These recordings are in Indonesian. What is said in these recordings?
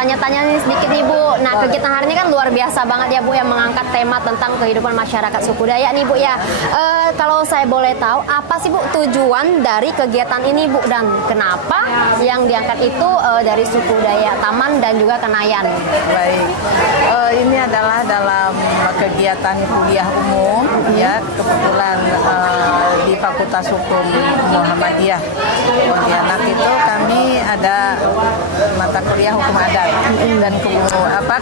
tanya-tanya nih sedikit nih Bu. Nah, kegiatan hari ini kan luar biasa banget ya Bu, yang mengangkat tema tentang kehidupan masyarakat suku Dayak nih Bu ya. Kalau saya boleh tahu, apa sih Bu tujuan dari kegiatan ini Bu, dan kenapa yang diangkat itu dari suku Dayak Taman dan juga Kenayan? Baik, ini adalah dalam kegiatan kuliah umum ya, kebetulan di Fakultas Hukum Muhammadiyah Pontianak itu kami ada mata kuliah hukum adat, dan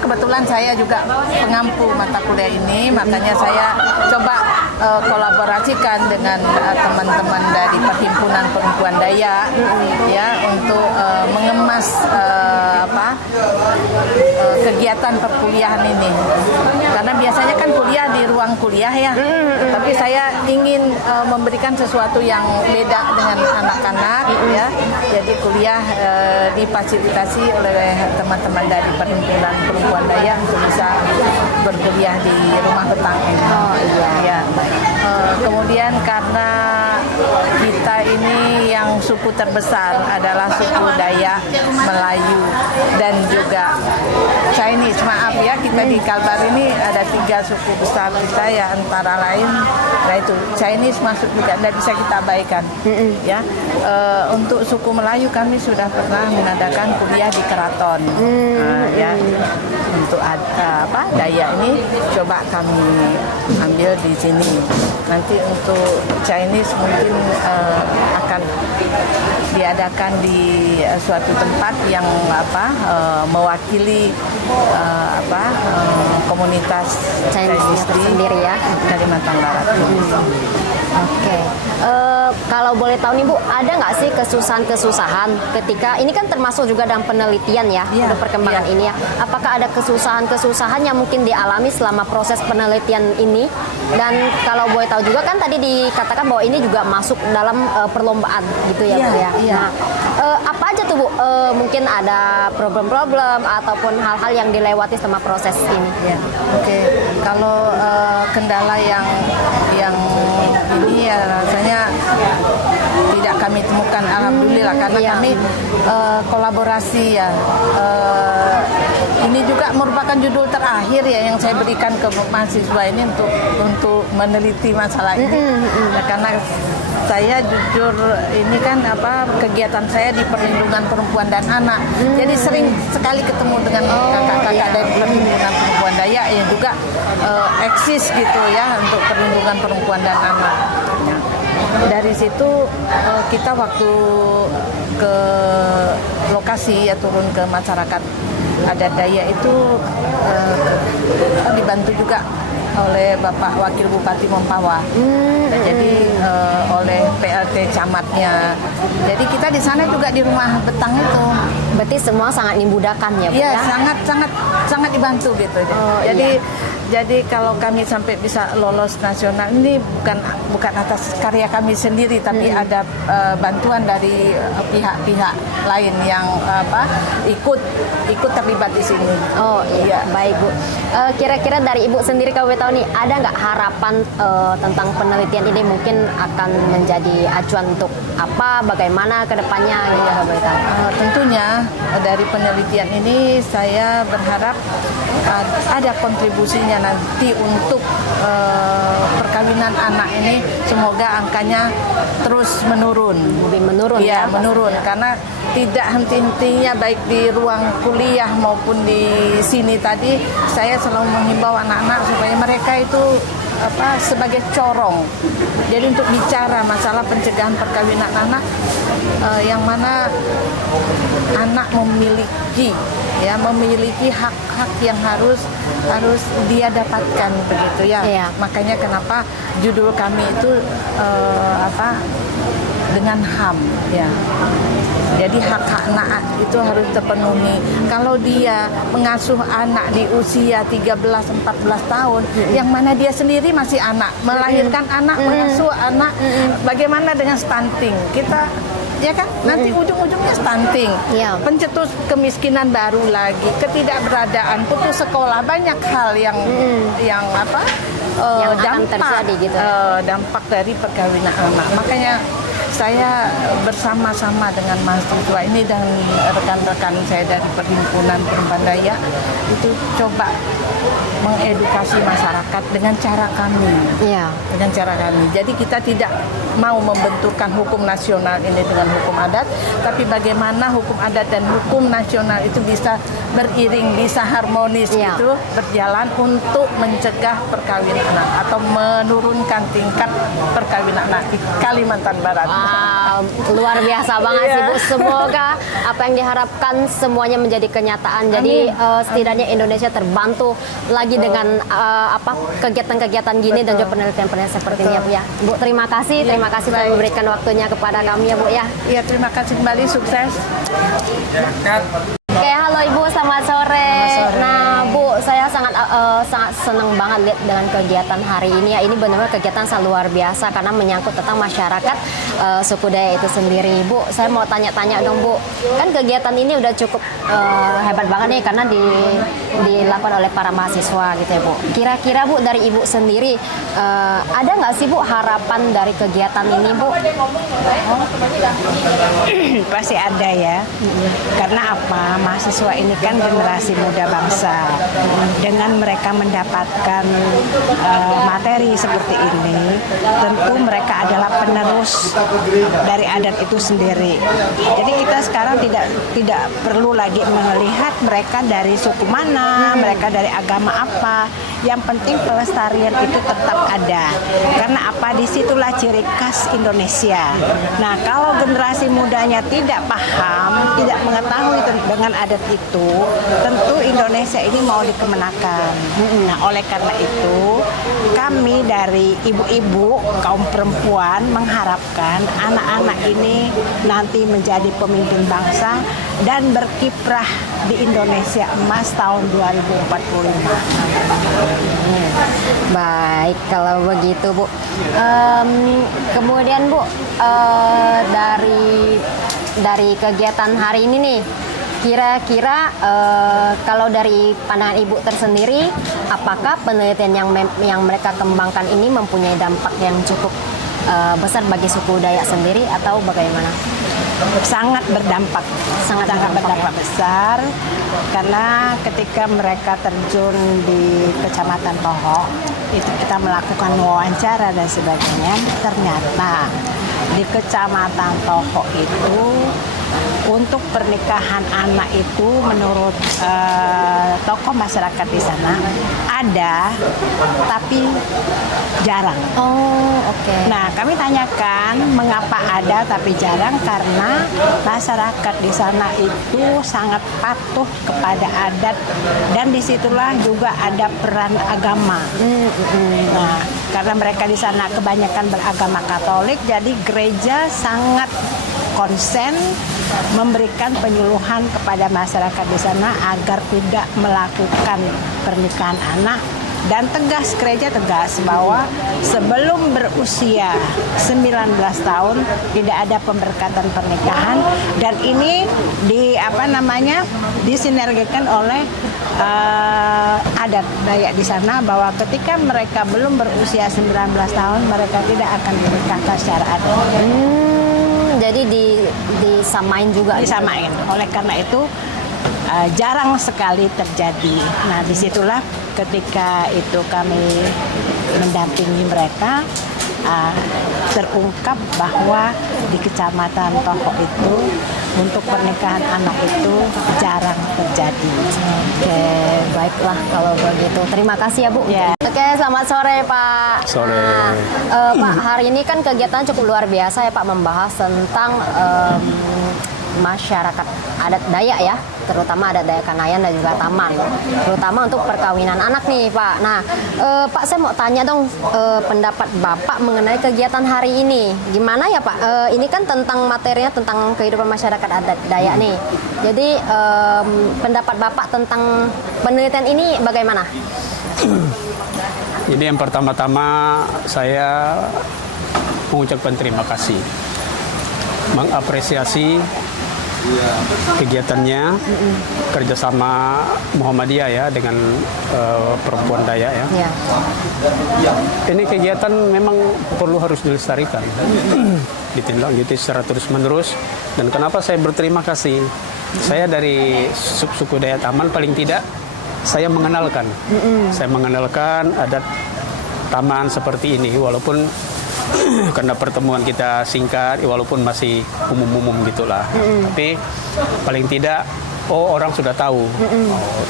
kebetulan saya juga pengampu mata kuliah ini, makanya saya coba kolaborasikan dengan teman-teman dari Perhimpunan Perempuan Dayak ya, untuk mengemas kegiatan perkuliahan ini, karena biasanya kan kuliah di ruang kuliah ya, tapi saya ingin memberikan sesuatu yang beda dengan anak-anak ya, jadi kuliah difasilitasi oleh teman-teman dari Perhimpunan Perempuan Dayak untuk bisa berkuliah di rumah betang ini. Oh iya. Ya. Kemudian karena kita ini yang suku terbesar adalah suku Dayak, Melayu, dan juga Chinese. Maaf ya, kita di Kalbar ini ada 3 suku besar kita ya, antara lain, nah itu Chinese masuk juga, tidak bisa kita abaikan. Ya, untuk suku Melayu kami sudah pernah mengadakan kuliah di keraton. Ya, untuk Dayak ini coba kami ambil di sini. Nanti untuk Chinese mungkin akan diadakan di suatu tempat yang mewakili komunitas Chinese tersendiri ya, Kalimantan Barat. Oke. Kalau boleh tahu nih Bu, ada nggak sih kesusahan-kesusahan ketika ini kan termasuk juga dalam penelitian ya, untuk perkembangan ini ya. Apakah ada kesusahan-kesusahan yang mungkin dialami selama proses penelitian ini? Dan kalau boleh tahu juga kan tadi dikatakan bahwa ini juga masuk dalam perlombaan gitu ya Bu ya. Nah, apa aja tuh Bu? Mungkin ada problem-problem ataupun hal-hal yang dilewati selama proses ini? Ya, oke. Kalau kendala yang ini ya rasanya tidak kami temukan, alhamdulillah, karena kami kolaborasi ya. Ini juga merupakan judul terakhir ya yang saya berikan ke mahasiswa ini untuk meneliti masalah ini. Ya, karena saya jujur ini kan kegiatan saya di perlindungan perempuan dan anak. Jadi sering sekali ketemu dengan kakak-kakak dari perlindungan perempuan Dayak yang juga eksis gitu ya untuk perlindungan perempuan dan anak. Dari situ kita waktu ke lokasi ya, turun ke masyarakat adat Dayak itu dibantu juga oleh Bapak Wakil Bupati Mempawah. Jadi oleh PLT camatnya. Jadi kita di sana juga di rumah betang itu. Berarti semua sangat dimudahkan ya Bu ya? Iya, sangat dibantu gitu. Jadi kalau kami sampai bisa lolos nasional ini bukan atas karya kami sendiri, tapi ada bantuan dari pihak-pihak lain yang ikut terlibat di sini. Oh iya, baik Bu. Kira-kira dari Ibu sendiri kalau tahu nih, ada nggak harapan tentang penelitian ini mungkin akan menjadi acuan untuk bagaimana ke depannya gitu ya Bu? Tentunya dari penelitian ini saya berharap ada kontribusinya nanti untuk perkawinan anak ini, semoga angkanya terus menurun. Lebih menurun ya? Menurun, karena tidak henti-hentinya baik di ruang kuliah maupun di sini tadi, saya selalu menghimbau anak-anak supaya mereka itu sebagai corong. Jadi untuk bicara masalah pencegahan perkawinan anak, yang mana anak memiliki hak-hak yang harus dia dapatkan begitu ya. Makanya kenapa judul kami itu dengan HAM ya. Jadi hak-hak anak itu harus terpenuhi. Kalau dia mengasuh anak di usia 13-14 tahun, yang mana dia sendiri masih anak, melahirkan anak, mengasuh anak, bagaimana dengan stunting? Kita ya kan nanti ujung-ujungnya stunting, pencetus kemiskinan baru lagi, ketidakberadaan, putus sekolah, banyak hal yang dampak terjadi gitu. Dampak dari perkawinan anak. Makanya saya bersama-sama dengan mahasiswa ini dan rekan-rekan saya dari Perhimpunan Perempuan Dayak itu coba mengedukasi masyarakat dengan cara kami. Iya. Dengan cara kami. Jadi kita tidak mau membenturkan hukum nasional ini dengan hukum adat, tapi bagaimana hukum adat dan hukum nasional itu bisa beriring, bisa harmonis Iya. gitu berjalan untuk mencegah perkawinan anak atau menurunkan tingkat perkawinan anak di Kalimantan Barat. Wow, luar biasa banget sih Bu. Semoga apa yang diharapkan semuanya menjadi kenyataan. Jadi setidaknya Indonesia terbantu lagi dengan apa kegiatan-kegiatan gini dan juga penelitian-penelitian seperti ini ya Bu ya. Bu, terima kasih telah memberikan waktunya kepada kami ya Bu ya. Iya, terima kasih kembali, sukses. Oke, halo Ibu, selamat sore. Nah, Bu, saya sangat senang banget lihat dengan kegiatan hari ini ya. Ini benar-benar kegiatan sangat luar biasa karena menyangkut tentang masyarakat suku Dayak itu sendiri. Bu, saya mau tanya-tanya dong Bu. Kan kegiatan ini udah cukup hebat banget nih karena dilakukan oleh para mahasiswa gitu ya Bu. Kira-kira Bu dari Ibu sendiri ada nggak sih Bu harapan dari kegiatan ini Bu? Pasti ada ya. Karena apa? Mahasiswa ini kan generasi muda bangsa. Dengan mereka mendapatkan materi seperti ini, tentu mereka adalah penerus dari adat itu sendiri. Jadi kita sekarang tidak perlu lagi melihat mereka dari suku mana, mereka dari agama apa. Yang penting pelestarian itu tetap ada. Karena apa? Disitulah ciri khas Indonesia. Nah, kalau generasi mudanya tidak paham, tidak mengetahui dengan adat itu, tentu Indonesia ini mau dikemenakan. Nah, oleh karena itu, kami dari ibu-ibu kaum perempuan mengharapkan anak-anak ini nanti menjadi pemimpin bangsa dan berkiprah di Indonesia Emas tahun 2045. Baik, kalau begitu Bu. Kemudian Bu, dari kegiatan hari ini nih, kira-kira kalau dari pandangan Ibu tersendiri, apakah penelitian yang mereka kembangkan ini mempunyai dampak yang cukup besar bagi suku Dayak sendiri atau bagaimana? Sangat berdampak besar karena ketika mereka terjun di Kecamatan Toho itu kita melakukan wawancara dan sebagainya, ternyata di Kecamatan Toho itu untuk pernikahan anak itu menurut tokoh masyarakat di sana ada tapi jarang. Oh, oke. Nah, kami tanyakan mengapa ada tapi jarang, karena masyarakat di sana itu sangat patuh kepada adat dan disitulah juga ada peran agama. Nah, karena mereka di sana kebanyakan beragama Katolik, jadi gereja sangat konsen memberikan penyuluhan kepada masyarakat di sana agar tidak melakukan pernikahan anak, dan gereja tegas bahwa sebelum berusia 19 tahun tidak ada pemberkatan pernikahan, dan ini disinergikan oleh adat Dayak di sana bahwa ketika mereka belum berusia 19 tahun mereka tidak akan dinikahkan secara adat. Jadi disamain juga. Disamain. Oleh karena itu jarang sekali terjadi. Nah, disitulah ketika itu kami mendampingi mereka, terungkap bahwa di Kecamatan Toho itu untuk pernikahan anak itu jarang terjadi. Oke, baiklah kalau begitu. Terima kasih ya Bu. Ya. Oke, selamat sore Pak. Sore. Pak, hari ini kan kegiatan cukup luar biasa ya Pak, membahas tentang masyarakat adat Dayak ya, terutama adat Dayak Kanayan dan juga Taman, terutama untuk perkawinan anak nih Pak. Nah, Pak, saya mau tanya dong pendapat Bapak mengenai kegiatan hari ini. Gimana ya Pak? Ini kan tentang materinya tentang kehidupan masyarakat adat Dayak nih. Jadi pendapat Bapak tentang penelitian ini bagaimana? Jadi yang pertama-tama saya mengucapkan terima kasih, mengapresiasi kegiatannya kerjasama Muhammadiyah ya dengan perempuan Dayak ya. Ya. Ini kegiatan memang perlu harus dilestarikan, ditindaklanjuti secara terus-menerus. Dan kenapa saya berterima kasih? Saya dari suku Dayak Taman paling tidak saya mengenalkan, adat taman seperti ini, walaupun karena pertemuan kita singkat, walaupun masih umum-umum gitulah. Tapi paling tidak, orang sudah tahu.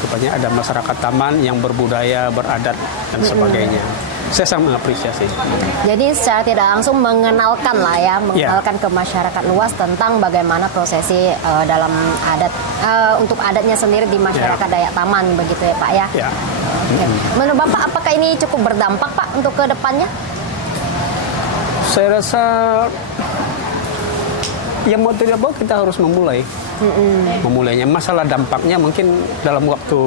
Rupanya ada masyarakat taman yang berbudaya, beradat dan sebagainya. Saya sangat mengapresiasi. Jadi secara tidak langsung mengenalkan lah ya, mengenalkan ke masyarakat luas tentang bagaimana prosesi dalam adat, untuk adatnya sendiri di masyarakat Dayak Taman, begitu ya Pak ya? Ya. Oke. Menurut Bapak, apakah ini cukup berdampak Pak untuk ke depannya? Saya rasa yang mau tidak mau kita harus memulai. Memulainya. Masalah dampaknya mungkin dalam waktu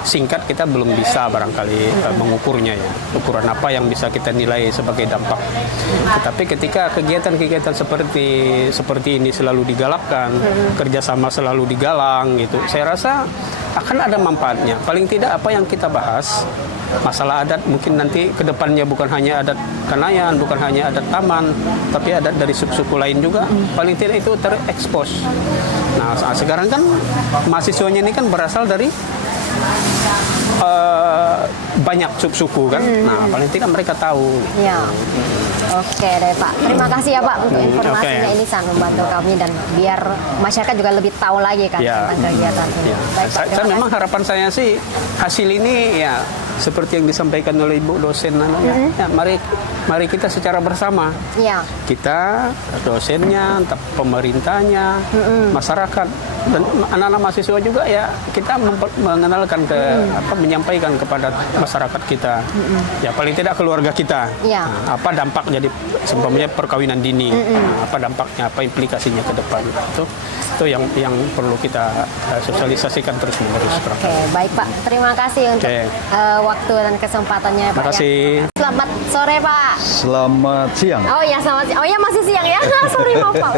singkat kita belum bisa barangkali mengukurnya ya. Ukuran apa yang bisa kita nilai sebagai dampak. Tetapi ketika kegiatan-kegiatan seperti ini selalu digalakkan, kerjasama selalu digalang gitu, saya rasa akan ada manfaatnya. Paling tidak apa yang kita bahas, masalah adat mungkin nanti ke depannya bukan hanya adat Kanayan, bukan hanya adat Taman, tapi adat dari suku-suku lain juga, paling tidak itu terekspos. Nah, sekarang kan mahasiswanya ini kan berasal dari banyak suku kan. Nah, paling tidak mereka tahu. Ya. Oke deh Pak. Terima kasih ya Pak untuk informasinya. Oke. Ini sangat membantu kami dan biar masyarakat juga lebih tahu lagi kan tentang kegiatan ini. Ya. Baik, Pak, Saya memang harapan saya sih hasil ini ya seperti yang disampaikan oleh Ibu dosen, ya, mari kita secara bersama. Ya. Kita dosennya, pemerintahnya, masyarakat dan anak-anak mahasiswa juga ya kita mengenalkan menyampaikan kepada masyarakat kita. Ya paling tidak keluarga kita. Ya. Nah, apa dampak jadi seumpamanya perkawinan dini? Nah, apa dampaknya, apa implikasinya ke depan? Itu yang perlu kita sosialisasikan terus-menerus. Oke, baik Pak. Terima kasih untuk waktu dan kesempatannya Pak. Terima kasih. Ya. Selamat sore Pak. Selamat siang. Oh ya, selamat siang. Oh ya, masih siang ya. Sorry maaf Pak.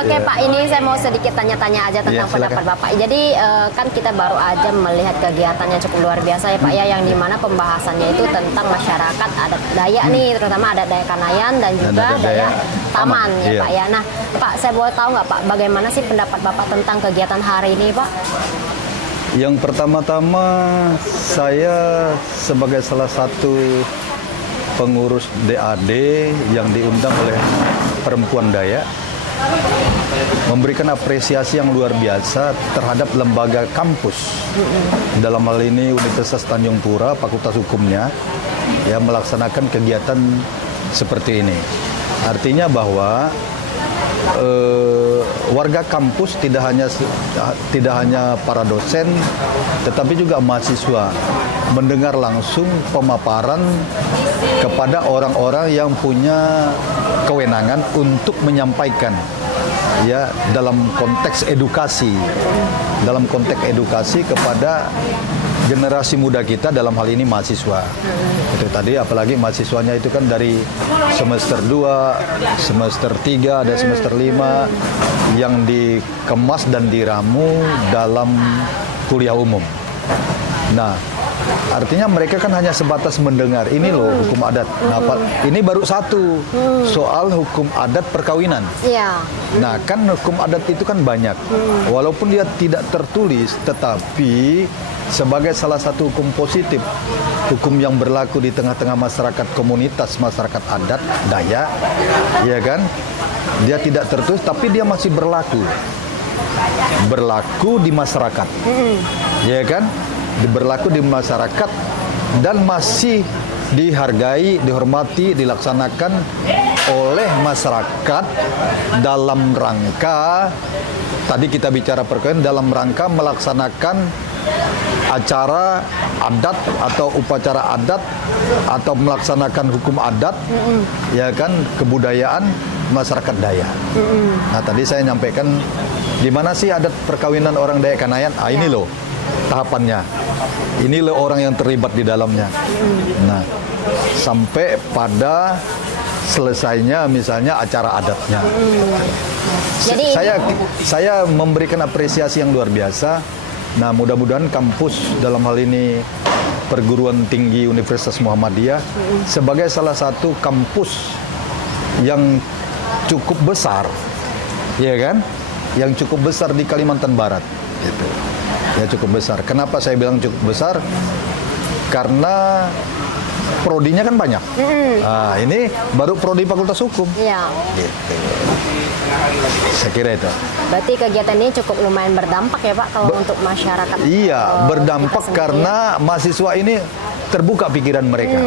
Oke Pak, ini saya mau sedikit tanya-tanya aja tentang pendapat Bapak. Jadi kan kita baru aja melihat kegiatan yang cukup luar biasa ya Pak ya, yang dimana pembahasannya itu tentang masyarakat adat Dayak nih, terutama adat Dayak Kanayan dan juga Dayak Taman ya Pak ya. Nah Pak, saya boleh tahu nggak Pak, bagaimana sih pendapat Bapak tentang kegiatan hari ini Pak? Yang pertama-tama saya sebagai salah satu pengurus DAD yang diundang oleh perempuan Dayak memberikan apresiasi yang luar biasa terhadap lembaga kampus. Dalam hal ini Universitas Tanjung Pura, Fakultas Hukumnya, ya melaksanakan kegiatan seperti ini. Artinya bahwa warga kampus tidak hanya para dosen, tetapi juga mahasiswa mendengar langsung pemaparan kepada orang-orang yang punya kewenangan untuk menyampaikan ya dalam konteks edukasi kepada generasi muda kita, dalam hal ini mahasiswa. Itu tadi apalagi mahasiswanya itu kan dari semester 2, semester 3, dan semester 5 yang dikemas dan diramu dalam kuliah umum. Nah, artinya mereka kan hanya sebatas mendengar, ini loh hukum adat. Nah, ini baru satu soal hukum adat perkawinan. Iya. Nah, kan hukum adat itu kan banyak. Walaupun dia tidak tertulis, tetapi sebagai salah satu hukum positif, hukum yang berlaku di tengah-tengah masyarakat komunitas, masyarakat adat Dayak, ya kan? Dia tidak tertulis, tapi dia masih berlaku di masyarakat, ya kan? Berlaku di masyarakat dan masih dihargai, dihormati, dilaksanakan oleh masyarakat dalam rangka, tadi kita bicara perkawinan, dalam rangka melaksanakan acara adat atau upacara adat atau melaksanakan hukum adat, ya kan, kebudayaan masyarakat Dayak. Nah, tadi saya nyampaikan gimana sih adat perkawinan orang Dayak Kanayan? Ah, ini loh tahapannya. Ini loh orang yang terlibat di dalamnya. Nah, sampai pada selesainya misalnya acara adatnya. Jadi saya memberikan apresiasi yang luar biasa. Nah, mudah-mudahan kampus dalam hal ini perguruan tinggi Universitas Muhammadiyah sebagai salah satu kampus yang cukup besar, ya kan? Yang cukup besar di Kalimantan Barat, gitu. Ya cukup besar. Kenapa saya bilang cukup besar? Karena prodinya kan banyak. Nah, ini baru prodi Fakultas Hukum. Iya. Gitu. Saya kira itu. Berarti kegiatan ini cukup lumayan berdampak ya Pak kalau untuk masyarakat. Iya, berdampak kita sendiri. karena mahasiswa ini terbuka pikiran mereka.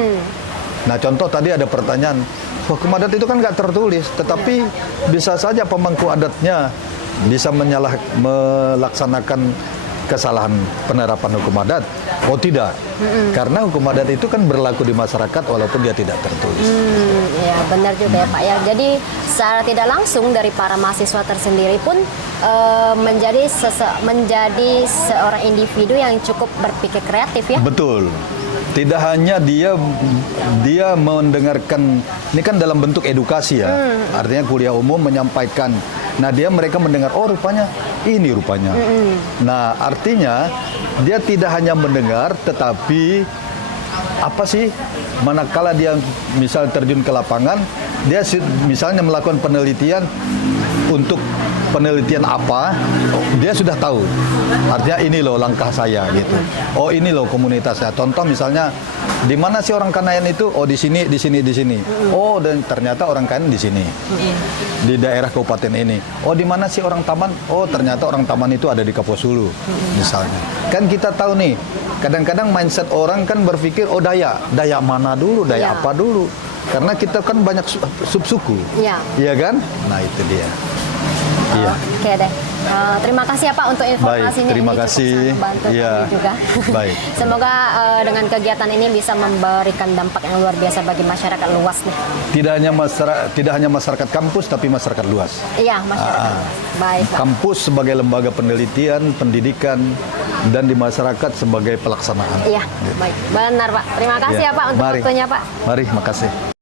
Nah, contoh tadi ada pertanyaan, hukum adat itu kan nggak tertulis, tetapi bisa saja pemangku adatnya bisa melaksanakan kesalahan penerapan hukum adat. Oh tidak, karena hukum adat itu kan berlaku di masyarakat walaupun dia tidak tertulis. Ya benar juga ya Pak ya. Jadi secara tidak langsung dari para mahasiswa tersendiri pun menjadi seorang individu yang cukup berpikir kreatif ya. Betul. Tidak hanya dia mendengarkan, ini kan dalam bentuk edukasi ya. Artinya kuliah umum menyampaikan. Nah, mereka mendengar, oh rupanya ini rupanya. Nah, artinya dia tidak hanya mendengar, tetapi apa sih, manakala dia misal terjun ke lapangan, dia misalnya melakukan penelitian untuk penelitian apa, dia sudah tahu. Artinya ini loh langkah saya gitu. Oh ini loh komunitasnya. Contoh misalnya di mana sih orang Kanayan itu? Oh di sini, di sini, di sini. Oh dan ternyata orang Kanayan di sini. Di daerah kabupaten ini. Oh di mana sih orang Taman? Oh ternyata orang Taman itu ada di Kapuasulu misalnya. Kan kita tahu nih. Kadang-kadang mindset orang kan berpikir oh Dayak mana dulu, Dayak apa dulu? Karena kita kan banyak subsuku. Iya. Iya kan? Nah itu dia. Iya. Oke deh. Terima kasih ya Pak untuk informasinya. Baik, terima ini kasih. Cukup sangat membantu kami juga. Baik. Semoga dengan kegiatan ini bisa memberikan dampak yang luar biasa bagi masyarakat luas nih. Tidak hanya masyarakat kampus tapi masyarakat luas. Iya masyarakat. Baik Pak. Kampus sebagai lembaga penelitian, pendidikan, dan di masyarakat sebagai pelaksanaan. Iya. Baik. Benar Pak. Terima kasih ya Pak untuk Mari. waktunya Pak. Mari, makasih.